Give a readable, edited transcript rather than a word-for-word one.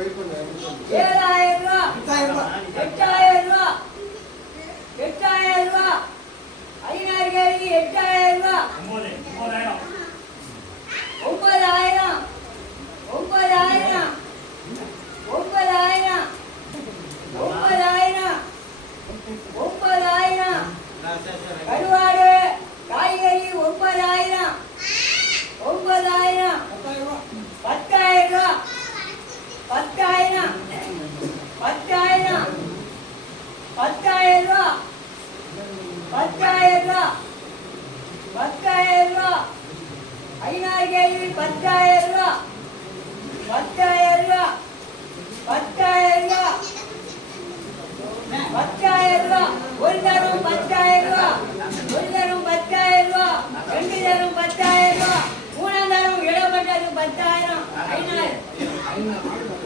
7,000 ரூபாய் 8,000 ரூபாய் 8,000 ரூபாய் 16 கேள்வி 8,000 ரூபாய் 9,000 9,000 9,000 9,000 9,000 கருவாடு காய்கறி 9,000 9,000 10,000 ரூபாய் 10,000 10,000 10,000 ரூபாய் 10,000 ரூபாய் 10,000 ரூபாய் 16 கேள்வி 10,000 ரூபாய் 10,000 ரூபாய் 10,000 ரூபாய் 10,000 ரூபாய் ஒரு தரம் 10,000 ரூபாய் ஒரு தரம் 10,000 ரூபாய் ரெண்டு தரம் 10,000 ரூபாய் மூணாம் தரம் இடப்பட்டது 10,000 5,000